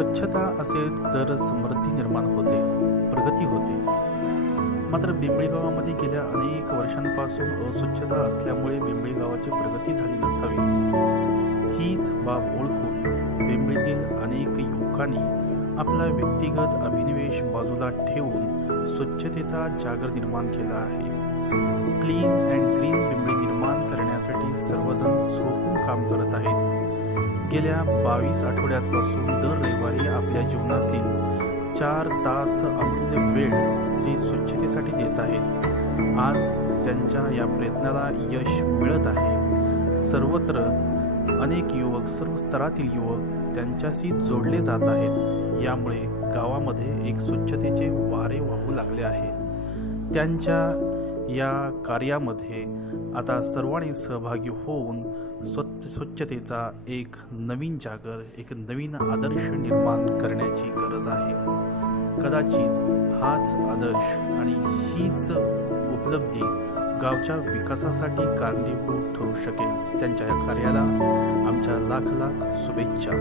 स्वच्छता असेल तर समृद्धी निर्माण होते, प्रगती होते. मात्र बिंबळी गावामध्ये गेल्या अनेक वर्षांपासून अस्वच्छता असल्यामुळे बिंबळी गावाची प्रगती झाली नसावी. हीच बाब ओळखून बिंबळीतील अनेक युवकांनी आपला व्यक्तिगत अभिनिवेश बाजूला ठेवून स्वच्छतेचा जागर निर्माण केला आहे. क्लीन अँड ग्रीन बिंबळी निर्माण करण्यासाठी सर्वजण झोपून काम करत आहेत. गेल्या 22 आठवड्यापासून दर रविवारी आपल्या जीवनातील 4 तास अमूल्य वेळ ते स्वच्छतेसाठी देत आहेत. आज त्यांच्या या प्रयत्नाला यश मिळत आहे. सर्वत्र अनेक युवक, सर्व स्तरातील युवक त्यांच्याशी जोडले जात आहेत. यामुळे गावामध्ये एक स्वच्छतेचे वारे वाहू लागले आहे. त्यांच्या या कार्यामध्ये आता सर्वांनी सहभागी होऊन स्वच्छतेचा एक नवीन जागर, एक नवीन आदर्श निर्माण करण्याची गरज आहे. कदाचित हाच आदर्श आणि हीच उपलब्धी गावच्या विकासासाठी कारणीभूत ठरू शकेल. त्यांच्या या कार्याला आमच्या लाख लाख शुभेच्छा.